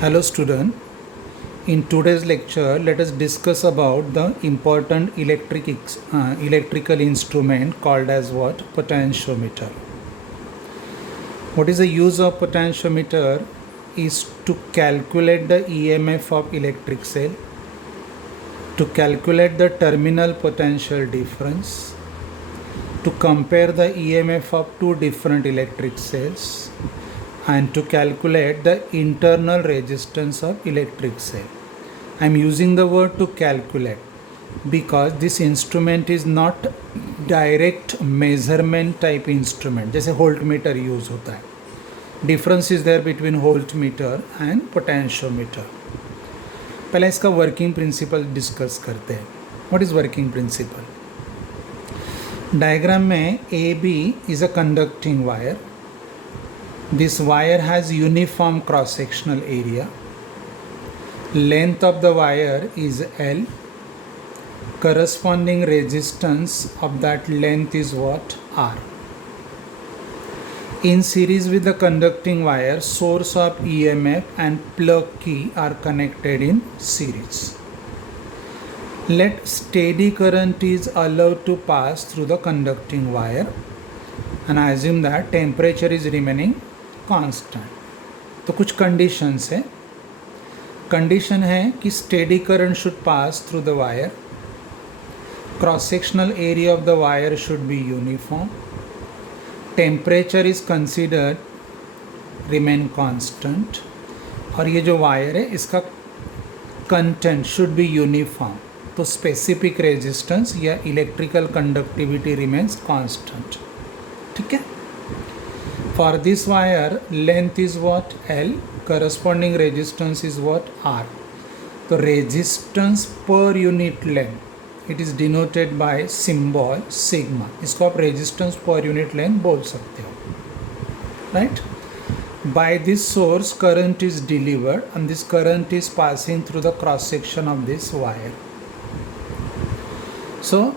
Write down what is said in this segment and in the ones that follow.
Hello student, in today's lecture let us discuss about the important electrical instrument called as what? Potentiometer. What is the use of potentiometer is to calculate the EMF of electric cell, to calculate the terminal potential difference, to compare the EMF of two different electric cells, and to calculate the internal resistance of electric cell. I am using the word to calculate because this instrument is not direct measurement type instrument जैसे voltmeter use होता है. Difference is there between voltmeter and potentiometer. पहले इसका working principle discuss करते हैं. What is working principle? Diagram में AB is a conducting wire. This wire has uniform cross-sectional area. Length of the wire is L. Corresponding resistance of that length is what? R. In series with the conducting wire, source of EMF and plug key are connected in series. Let steady current is allowed to pass through the conducting wire, and I assume that temperature is remaining constant. तो कुछ conditions है. Condition है कि steady current should pass through the wire, cross sectional area of the wire should be uniform, temperature is considered remain constant, और ये जो wire है इसका कंटेंट शुड बी यूनिफॉर्म. तो स्पेसिफिक रेजिस्टेंस या इलेक्ट्रिकल कंडक्टिविटी रिमेन्स कांस्टेंट. ठीक है. For this wire, length is what? L. Corresponding resistance is what? R. So resistance per unit length, it is denoted by symbol sigma. इसको आप resistance per unit length बोल सकते हो, right? By this source, current is delivered, and this current is passing through the cross section of this wire. So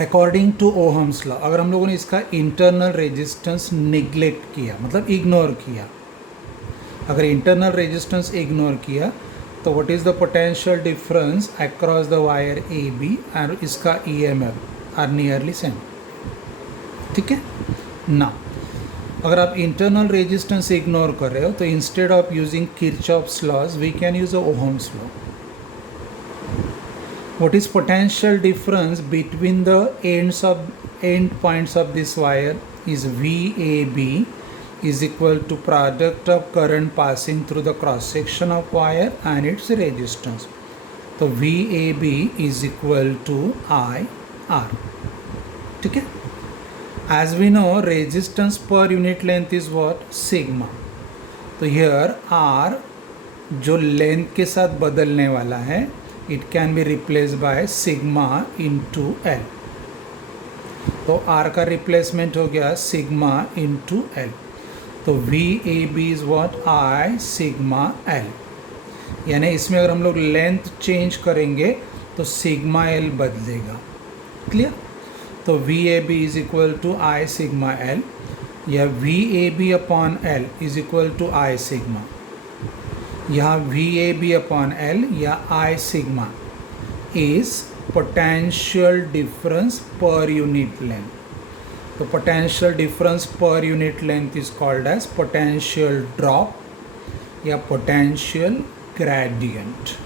according to Ohm's law, अगर हम लोगों ने इसका इंटरनल रेजिस्टेंस निगलेक्ट किया, मतलब इग्नोर किया, अगर इंटरनल रेजिस्टेंस इग्नोर किया तो what is the potential difference across the wire A B और इसका E M F are nearly same. ठीक है ना. अगर आप इंटरनल रेजिस्टेंस इग्नोर कर रहे हो तो instead of using Kirchhoff's laws we can use Ohm's law. What is potential difference between the end points of this wire is VAB is equal to product of current passing through the cross section of wire and its resistance. So VAB is equal to IR. ठीक है. As we know, resistance per unit length is what? Sigma. तो here R जो length के साथ बदलने वाला है, it can be replaced by sigma into L. तो R का रिप्लेसमेंट हो गया sigma into L. तो VAB is what? I sigma L. यानी इसमें अगर हम लोग लेंथ चेंज करेंगे तो sigma L बदलेगा. क्लियर. तो VAB is equal to I sigma L या VAB upon L is equal to I sigma. यहाँ VAB upon L या I sigma is potential difference per unit length. तो potential difference per unit length is called as potential drop या potential gradient.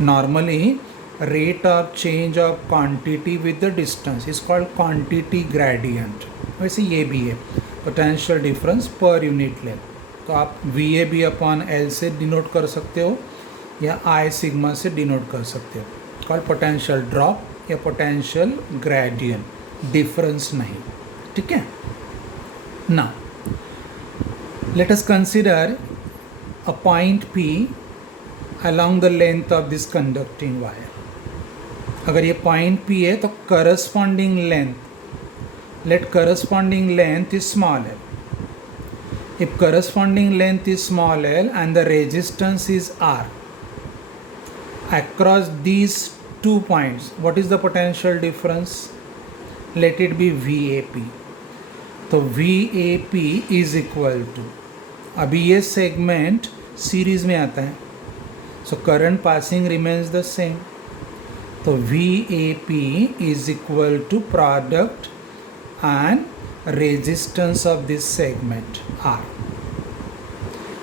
Normally rate of change of quantity with the distance is called quantity gradient. वैसे ये भी है potential difference per unit length. तो आप V A B upon L से denote कर सकते हो या आई सिग्मा से डिनोट कर सकते हो. कॉल्ड पोटेंशियल ड्रॉप या पोटेंशियल ग्रेडियंट, डिफरेंस नहीं. ठीक है ना. Let us consider a point P along the length of this conducting wire. अगर ये पॉइंट पी है तो corresponding length, let corresponding length is small है. If corresponding length is small l and the resistance is R, across these 2 points, what is the potential difference? Let it be VAP. तो VAP is equal to, अभी ये segment series में आता है, so current passing remains the same. तो V A P is equal to product and resistance of this segment R.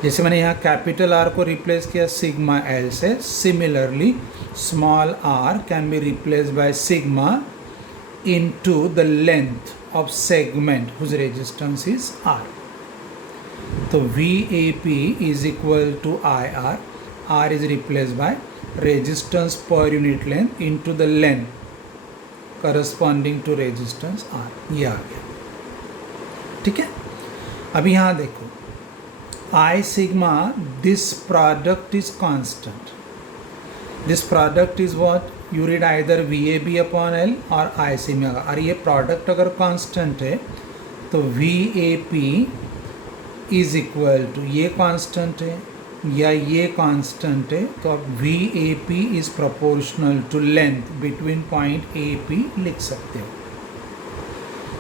जैसे मैंने यहाँ कैपिटल आर को रिप्लेस किया सिग्मा एल से, similarly small R can be replace by sigma into the length of segment whose resistance is R. So VAP is equal to IR. R is replaced by resistance per unit length into the length corresponding to resistance R. ये आ गया, ठीक है। अभी यहाँ देखो I sigma, this product is constant. This product is what? You read either VAB upon L और I sigma। और ये प्रोडक्ट अगर कांस्टेंट है तो VAP इज इक्वल टू, ये कांस्टेंट है या ये कांस्टेंट है, तो आप VAP is proportional to length between point AP लिख सकते हो।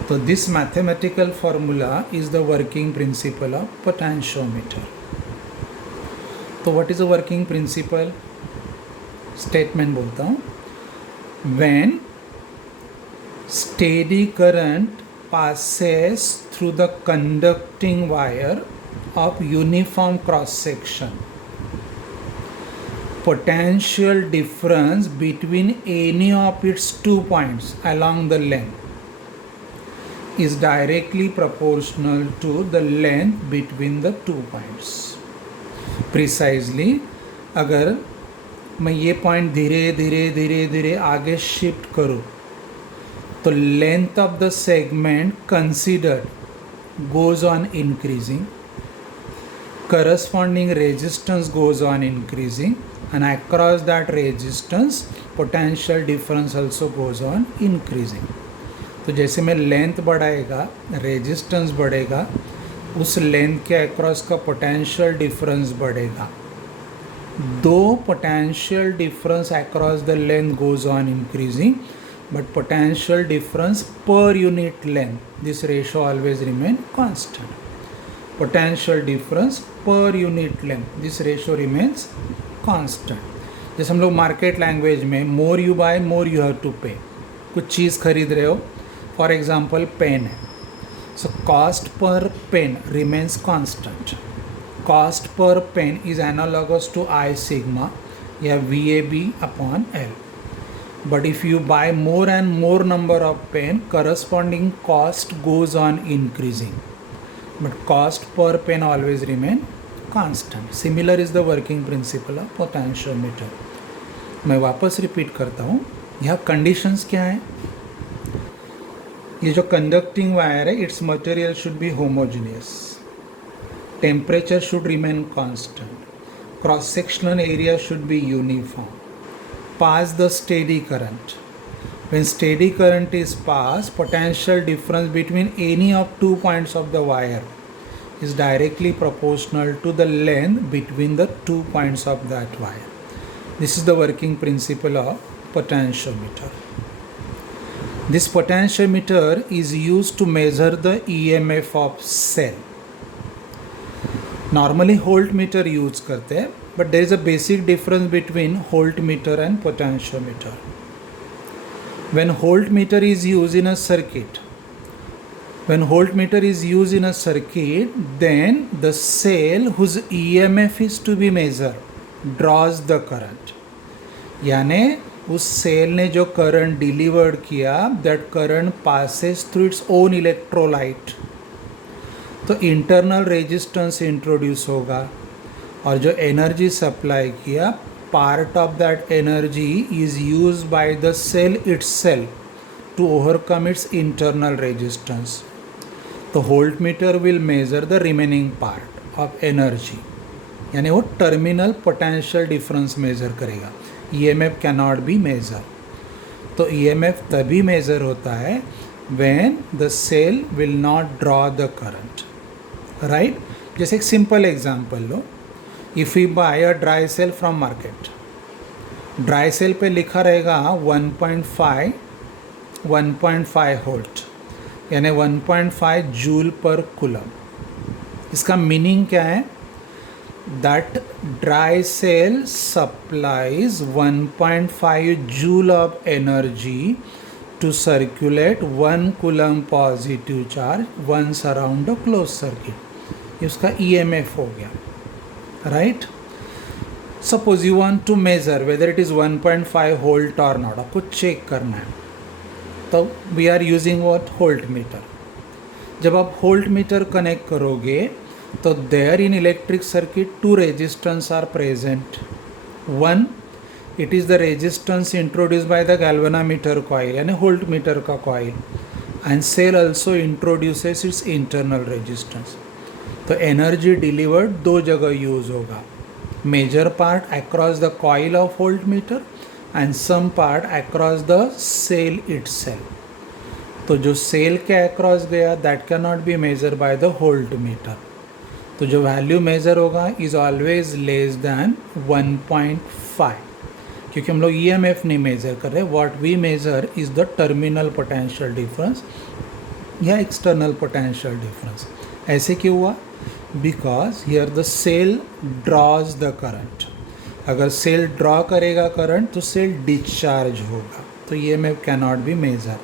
तो this mathematical formula is the working principle of potentiometer. तो what is the working principle? Statement बोलता हूँ, when steady current passes through the conducting wire of uniform cross section, potential difference between any of its 2 points along the length is directly proportional to the length between the 2 points. Precisely, अगर मैं ये point धीरे धीरे धीरे धीरे आगे shift करूँ तो length of the segment considered goes on increasing, corresponding resistance goes on increasing, and across that resistance potential difference also goes on increasing. तो जैसे मैं लेंथ बढ़ाएगा रेजिस्टेंस बढ़ेगा, उस लेंथ के अक्रॉस का पोटेंशियल डिफरेंस बढ़ेगा। Though potential difference across the length goes on increasing, but potential difference per unit length, this ratio always remain constant. Potential difference per unit length, this ratio remains constant. जैसे हम लोग market language में more you buy more you have to pay, कुछ चीज़ खरीद रहे हो, for example pen है, so cost per pen remains constant. Cost per pen is analogous to I sigma या VAB upon L. But if you buy more and more number of pen, corresponding cost goes on increasing. But cost per pen always remain constant. Similar is the working principle of potentiometer. मैं वापस repeat करता हूँ, यहाँ conditions क्या हैं? ये जो conducting wire है, it's material should be homogeneous, temperature should remain constant, cross sectional area should be uniform, pass the steady current. When steady current is passed, potential difference between any of 2 points of the wire is directly proportional to the length between the 2 points of that wire. This is the working principle of potentiometer. This potentiometer is used to measure the EMF of cell. Normally voltmeter use करते हैं, but there is a basic difference between voltmeter and potentiometer. When voltmeter is use in a circuit, when voltmeter is use in a circuit, then the cell whose EMF is to be measure draws the current. यानी उस cell ने जो current delivered किया, that current passes through its own electrolyte. तो internal resistance introduce होगा और जो energy supply किया, part of that energy is use by the cell itself to overcome its internal resistance. तो voltmeter will measure the remaining part of energy, यानी वो terminal potential difference measure करेगा। EMF can not be measure. तो EMF तभी measure होता है when the cell will not draw the current, right? जैसे एक सिंपल एग्जांपल लो, if we buy a dry cell from market, dry cell पे लिखा रहेगा 1.5 वोल्ट, यानी 1.5 जूल पर कूलम। इसका मीनिंग क्या है? that dry cell supplies 1.5 joule of energy to circulate 1 coulomb positive charge once around a closed circuit. ये उसका EMF हो गया, right? Suppose you want to measure whether it is 1.5 volt or not, आपको check करना है, तो we are using what? Volt meter. जब आप वोल्ट मीटर कनेक्ट करोगे तो there in electric circuit two resistance are present. One, it is the resistance introduce by the galvanometer coil यानी voltmeter का coil, and cell also introduces its internal resistance. तो energy delivered दो जगह use होगा, measure part across the coil of voltmeter and some part across the cell itself. तो जो cell के अक्रॉस गया that can not be measure by the volt meter. तो जो वैल्यू मेजर होगा इज़ ऑलवेज लेस दैन 1.5, क्योंकि हम लोग EMF नहीं मेजर कर रहे. What we measure is the terminal potential difference या एक्सटर्नल पोटेंशियल डिफरेंस. ऐसे क्यों हुआ? Because here the cell draws the current. अगर सेल ड्रॉ करेगा करंट तो सेल डिस्चार्ज होगा, तो EMF can not be measure.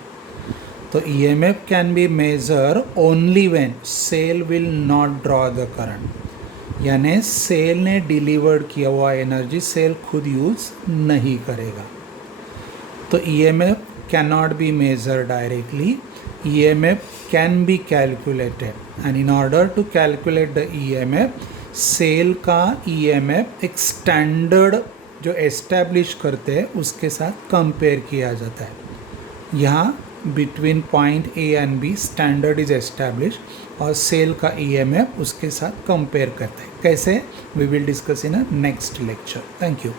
तो EMF can be measured only when cell will not draw the current, यानी सेल ने डिलीवर्ड किया हुआ एनर्जी सेल खुद यूज नहीं करेगा. तो EMF cannot be measured directly. EMF can be calculated, and in order to calculate the EMF, cell का EMF एक स्टैंडर्ड जो एस्टैब्लिश करते हैं उसके साथ कंपेयर किया जाता है. यहाँ between point A and B standard is established और सेल का EMF उसके साथ कंपेयर करते हैं. कैसे? We will discuss in a next lecture. Thank you.